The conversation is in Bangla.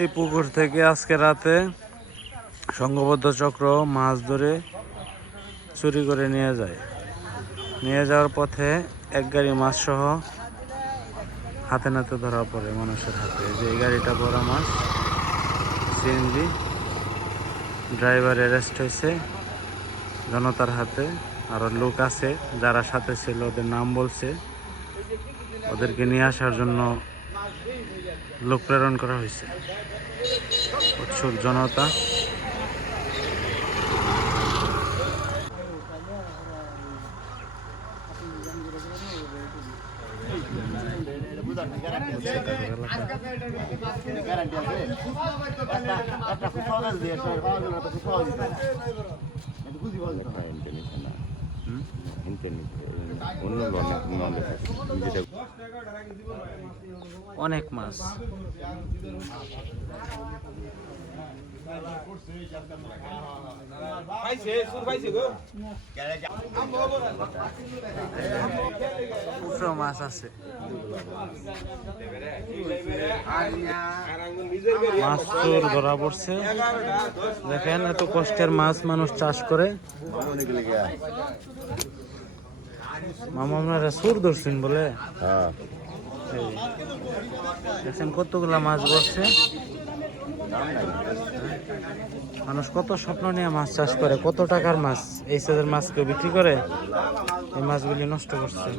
এই পুকুর থেকে আজকে রাতে সংঘবদ্ধ চক্র মাছ ধরে চুরি করে নিয়ে যায়। নিয়ে যাওয়ার পথে এক গাড়ি মাছ সহ হাতে নাতে ধরা পড়ে মানুষের হাতে। যে এই গাড়িটা বড় মাছ, সিএনজি, ড্রাইভার অ্যারেস্ট হয়েছে, জনতার হাতে। আরও লোক আছে যারা সাথে ছিল ওদের নাম বলছে ওদেরকে নিয়ে আসার জন্য লোক প্রেরণ করা হয়েছে উৎসুক জনতা একটা খুব সহজ দিয়ে সহজ অনেক মাছ। মাছ আছে। মাছ চোর ধরা পড়ছে। দেখেন এত কষ্টের মাছ মানুষ চাষ করে। মামা আপনারা সুর ধরছেন বলে? এই, কতগুলা মাছ বসছে মানুষ কত স্বপ্ন নিয়ে মাছ চাষ করে কত টাকার মাছ এই সাইজের মাছ কেউ বিক্রি করে? এই মাছগুলি নষ্ট করছে।